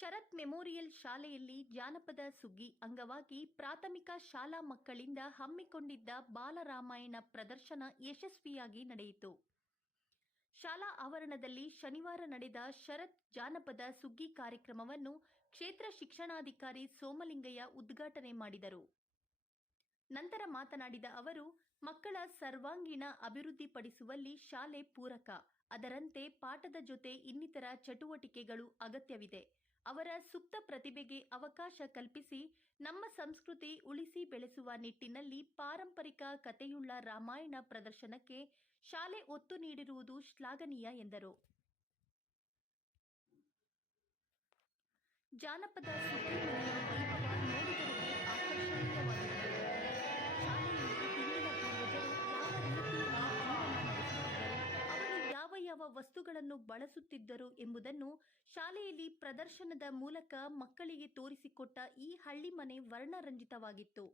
ಶರತ್ memorial ಶಾಲೆಯಲ್ಲಿ ಜಾನಪದ ಸುಗ್ಗಿ ಅಂಗವಾಗಿ ಪ್ರಾಥಮಿಕ ಶಾಲಾ ಮಕ್ಕಳಿಂದ ಹಮ್ಮಿಕೊಂಡಿದ್ದ ಬಾಲರಾಮಾಯಣ ಪ್ರದರ್ಶನ ಯಶಸ್ವಿಯಾಗಿ ನಡೆಯಿತು. ಶಾಲಾ ಆವರಣದಲ್ಲಿ ಶನಿವಾರ ನಡೆದ ಶರತ್ ಜಾನಪದ ಸುಗ್ಗಿ ಕಾರ್ಯಕ್ರಮವನ್ನು ಕ್ಷೇತ್ರ ಶಿಕ್ಷಣಾಧಿಕಾರಿ ಸೋಮಲಿಂಗಯ್ಯ ಉದ್ಘಾಟನೆ ಮಾಡಿದರು. ನಂತರ ಮಾತನಾಡಿದ ಅವರು, ಮಕ್ಕಳ ಸರ್ವಾಂಗೀಣ ಅಭಿವೃದ್ಧಿಪಡಿಸುವಲ್ಲಿ ಶಾಲೆ ಪೂರಕ, ಅದರಂತೆ ಪಾಠದ ಜೊತೆ ಇನ್ನಿತರ ಚಟುವಟಿಕೆಗಳು ಅಗತ್ಯವಿದೆ. ಅವರ ಸುಪ್ತ ಪ್ರತಿಭೆಗೆ ಅವಕಾಶ ಕಲ್ಪಿಸಿ ನಮ್ಮ ಸಂಸ್ಕೃತಿ ಉಳಿಸಿ ಬೆಳೆಸುವ ನಿಟ್ಟಿನಲ್ಲಿ ಪಾರಂಪರಿಕ ಕಥೆಯುಳ್ಳ ರಾಮಾಯಣ ಪ್ರದರ್ಶನಕ್ಕೆ ಶಾಲೆ ಒತ್ತು ನೀಡಿರುವುದು ಶ್ಲಾಘನೀಯ ಎಂದರು. ಜಾನಪದ ವಸ್ತುಗಳನ್ನು ಬಳಸುತ್ತಿದ್ದರು ಎಂಬುದನ್ನು ಶಾಲೆಯಲ್ಲಿ ಪ್ರದರ್ಶನದ ಮೂಲಕ ಮಕ್ಕಳಿಗೆ ತೋರಿಸಿಕೊಟ್ಟ ಈ ಹಳ್ಳಿ ಮನೆ ವರ್ಣರಂಜಿತವಾಗಿತ್ತು.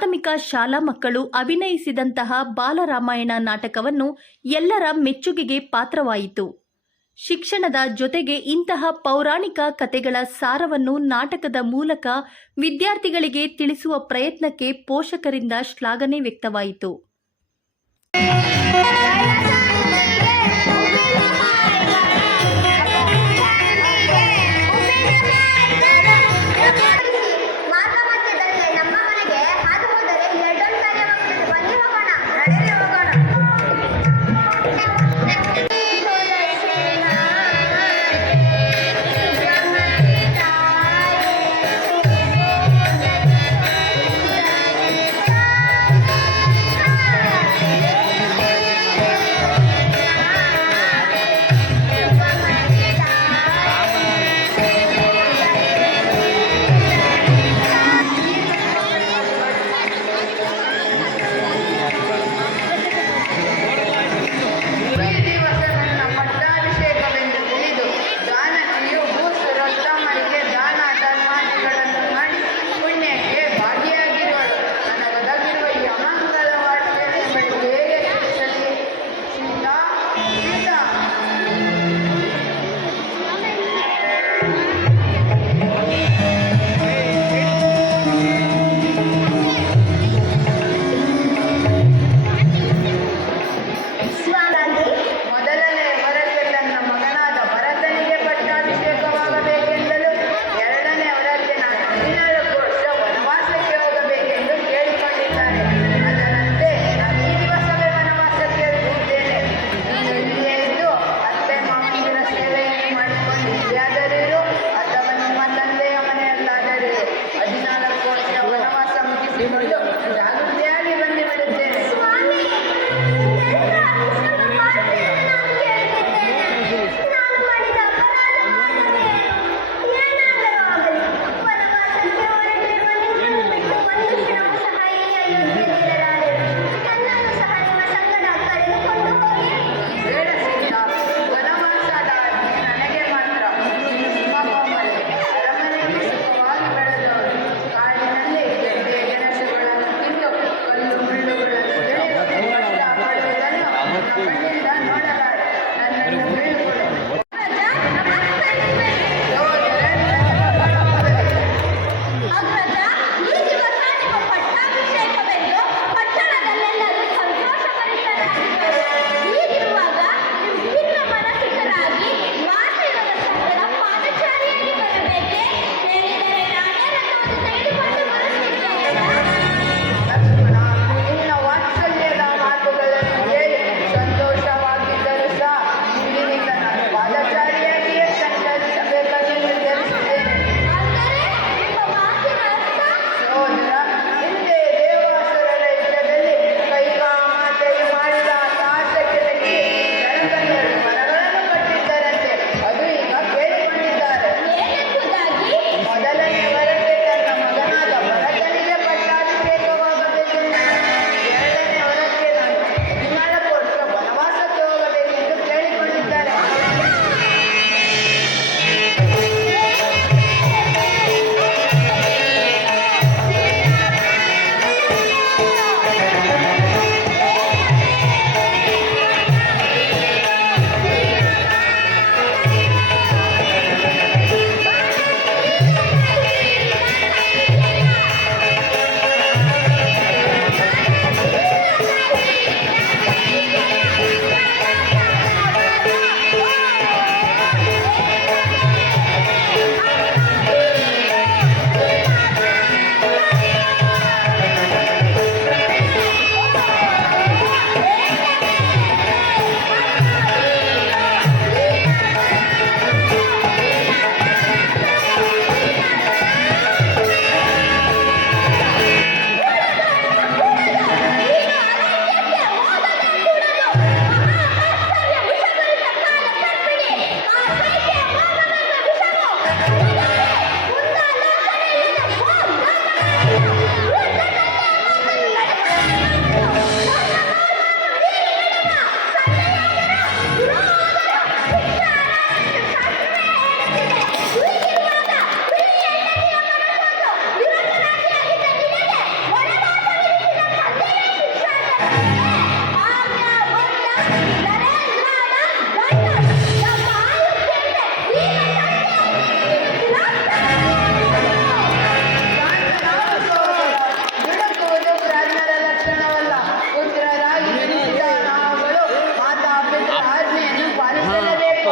ಪ್ರಾಥಮಿಕ ಶಾಲಾ ಮಕ್ಕಳು ಅಭಿನಯಿಸಿದಂತಹ ಬಾಲರಾಮಾಯಣ ನಾಟಕವನ್ನು ಎಲ್ಲರ ಮೆಚ್ಚುಗೆಗೆ ಪಾತ್ರವಾಯಿತು. ಶಿಕ್ಷಣದ ಜೊತೆಗೆ ಇಂತಹ ಪೌರಾಣಿಕ ಕಥೆಗಳ ಸಾರವನ್ನು ನಾಟಕದ ಮೂಲಕ ವಿದ್ಯಾರ್ಥಿಗಳಿಗೆ ತಿಳಿಸುವ ಪ್ರಯತ್ನಕ್ಕೆ ಪೋಷಕರಿಂದ ಶ್ಲಾಘನೆ ವ್ಯಕ್ತವಾಯಿತು.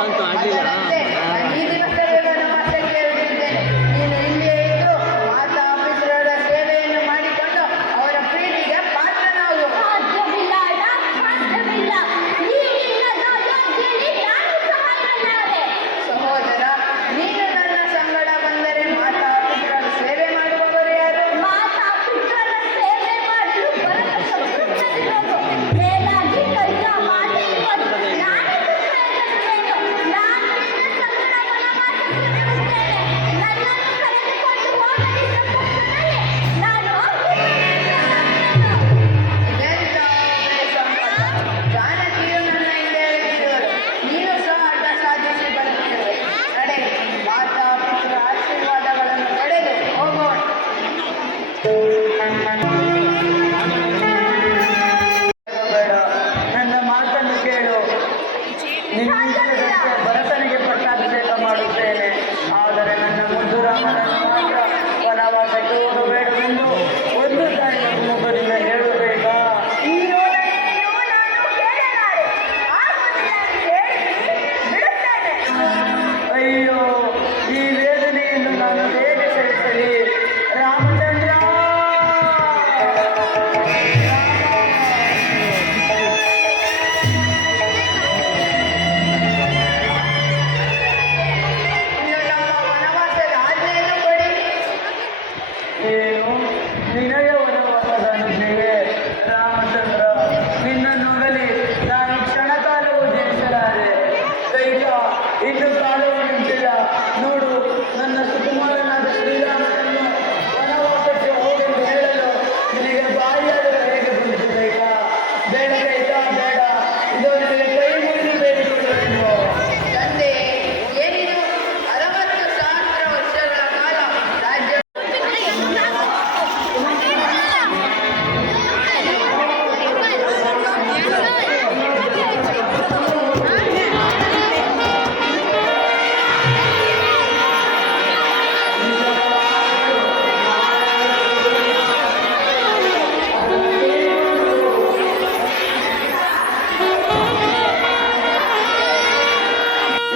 你等俺啊。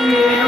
Yeah.